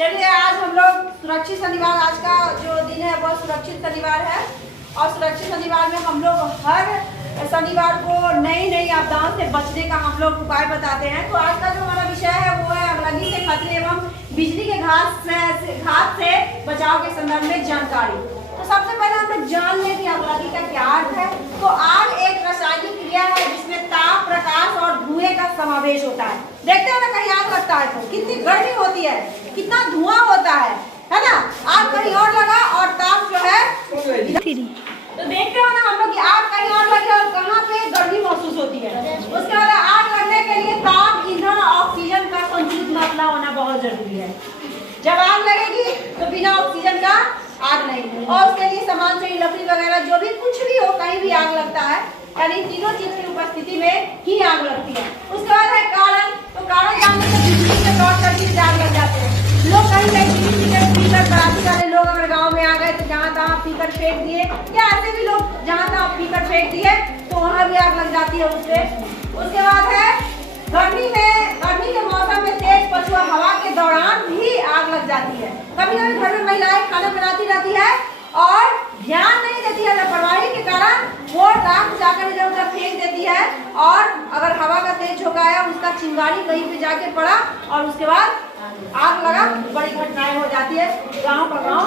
चलिए आज हम लोग सुरक्षित शनिवार, आज का जो दिन है वह सुरक्षित शनिवार है और सुरक्षित शनिवार में हम लोग हर शनिवार को नई नई आपदाओं से बचने का हम लोग उपाय बताते हैं। तो आज का जो हमारा विषय है वो है अगलगी से खतरे एवं बिजली के घात से बचाव के संदर्भ में जानकारी। तो सबसे पहले हम लोग जान लें कि अगलगी का क्या अर्थ है। तो आग एक रासायनिक क्रिया है जिसमें ताप, प्रकाश और धुएं का समावेश होता है। देखते हैं ना, कहीं आग लगता है तो कितनी गर्मी होती है, कितना धुआं होता है ना। आग कहीं और लगा और ताप जो है तो देखते हो ना हम लोग कि आग कहीं और लगे और कहाँ पे गर्मी महसूस होती है। उसके बाद आग लगने के लिए ताप, ईंधन, ऑक्सीजन का संतुलित मात्रा होना बहुत जरूरी है। जब आग लगेगी तो बिना ऑक्सीजन का आग नहीं, और उसके लिए सामान चाहिए, लकड़ी वगैरह जो भी कुछ भी हो, कहीं भी आग लगता है, यानी तीनों चीज की उपस्थिति में ही आग लगती है। उसके बाद है कारण। तो कारण जानने से बिजली से शॉर्ट सर्किट से आग लग जाते हैं। लोग कहीं स्पीकर बराती वाले लोग अगर गांव में आ गए तो जहाँ तहाँ स्पीकर फेंक दिए, या ऐसे भी लोग जहाँ तहाँ स्पीकर फेंक दिए तो वहाँ भी आग लग जाती है उससे। उसके बाद है गर्मी के मौसम में तेज पछुआ हवा के दौरान भी आग लग जाती है। कभी कभी घर में महिलाएं खाना बनाती रहती है और ध्यान नहीं देती है, लापरवाही के कारण वो राख जाकर इधर उधर फेंक देती है, और अगर हवा का तेज झोंका आया, उसका चिंगारी कहीं पे जाके पड़ा और उसके बाद आग लगा, बड़ी घटनाएं हो जाती है। गांव का गांव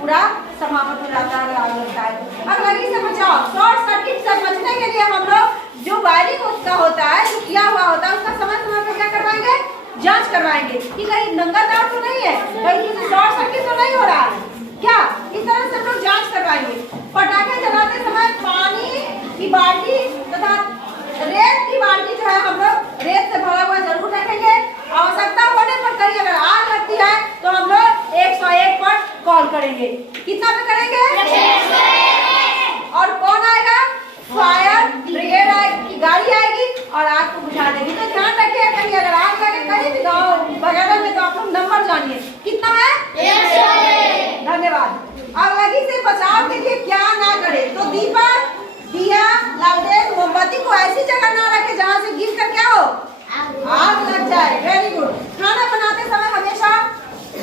पूरा समाप्त हो जाता है, आग लगता है। अगलगी से बचाओ, शॉर्ट सर्किट से बचने के लिए हम लोग जो वायरिंग उसका होता है, जो किया हुआ होता है, उसका समय समय पर क्या करवाएंगे, जांच करवाएंगे कि कहीं नंगा तार तो नहीं है, कहीं किसी शॉर्ट सर्किट तो नहीं हो रहा है क्या। इस तरह से हम लोग जांच करवाएंगे। पटाखे जलाते समय पानी की बाल्टी तथा रेत की बाल्टी जो है हम लोग रेत से भरा हुआ जरूर रखेंगे। आवश्यकता होने पर कहीं अगर आग लगती है तो हम लोग 101 पर कॉल करेंगे। कितना पे करेंगे? 101। और कौन आएगा? फायर ब्रिगेड की गाड़ी आएगी और आग को बुझा देगी। तो ध्यान रखिए, कहीं अगर आग लगे कहीं भी गाँव वगैरह में तो आप लोग नंबर जानिए कितना है? 101। धन्यवाद। अगलगी से बचाव के लिए क्या ना करे? तो दीपक, दिया, लालटेन, मोमबत्ती को ऐसी जगह ना रखे जहाँ से गिर कर क्या हो, आग लग जाए। Very good. खाना बनाते समय हमेशा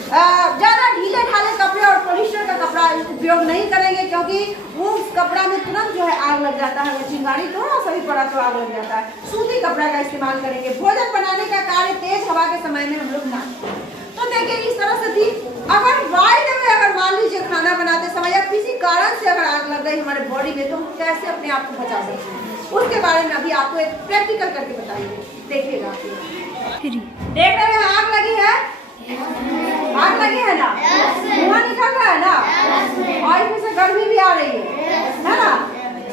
ज्यादा ढीले ढाले कपड़े और पॉलिस्टर का कपड़ा उपयोग नहीं करेंगे, क्योंकि वो कपड़ा में तुरंत जो है आग लग जाता है, चिंगारी थोड़ा सा भी पड़ा तो आग लग जाता है। सूती कपड़ा का इस्तेमाल करेंगे। भोजन बनाने का कार्य तेज हवा के समय में हम लोग ना। तो देखिए इस तरह से थी। अगर वाइड में अगर मान लीजिए खाना बनाते समय या किसी कारण से अगर आग लग गई हमारे बॉडी में, तो हम कैसे अपने आप को बचा सकते हैं, उसके बारे में अभी आपको एक प्रैक्टिकल करके बताइए। देखिएगा, देख रहे हैं आग लगी है, आग लगी है ना, धुआं निकल रहा है ना, और इसमें से गर्मी भी आ रही है ना,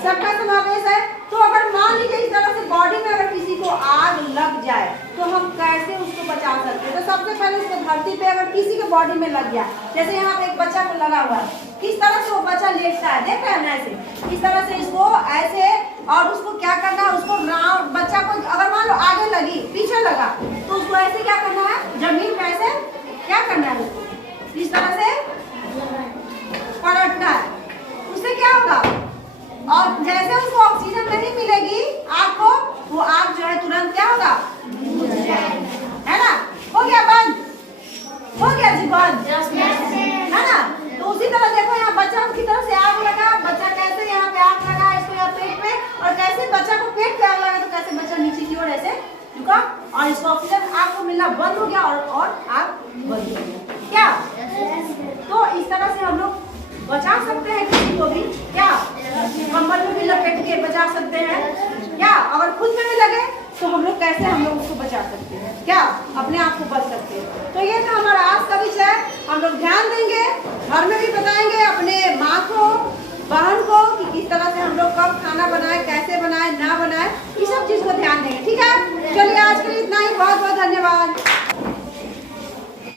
सबका समावेश है। तो अगर मान लीजिए इस तरह से बॉडी में अगर किसी को आग लग जाए तो हम कैसे उसको बचा सकते हैं। तो सबसे पहले उसको धरती पे अगर किसी के बॉडी में लग गया, जैसे यहाँ पे एक बच्चा को लगा हुआ है, किस तरह से वो बच्चा लेटता है, देख रहे हैं ना, ऐसे इस तरह से इसको ऐसे, और उसको क्या करना है, उसको बच्चा को अगर मान लो आगे लगी, पीछे लगा, तो उसको ऐसे क्या करना है, जमीन पे ऐसे क्या करना है, उसको इस तरह से पलटना है। उससे क्या होगा, और जैसे उसको ऑक्सीजन नहीं मिलेगी आग को, वो आग जो है तुरंत क्या होगा, है ना। हो गया बंद, हो गया जी बंद, है ना। तो उसी तरह देखो यहाँ बच्चा की तरफ से आग लगा, बच्चा कैसे यहाँ पे आग लगा इसको यहाँ पेट पे, और कैसे बच्चा को पेट पे आग लगा तो कैसे बच्चा नीचे की ओर ऐसे झुका और इसको ऑक्सीजन आग को मिलना बंद हो गया और आग बंद हो गया क्या। तो इस तरह से हम लोग बचा सकते हैं किसी को भी क्या, कंबल में भी लपेट के बचा सकते हैं क्या। अगर खुद में भी लगे तो हम लोग कैसे हम लोग उसको बचा सकते हैं क्या, अपने आप को बच सकते हैं। तो ये था हमारा आज का विषय। हम लोग ध्यान देंगे, घर में भी बताएंगे अपने माँ को, बहन को कि किस तरह से हम लोग कब खाना बनाए, कैसे बनाए, ना बनाए, इस सब चीज को ध्यान देंगे। ठीक है, चलिए आज के लिए इतना ही। बहुत बहुत धन्यवाद।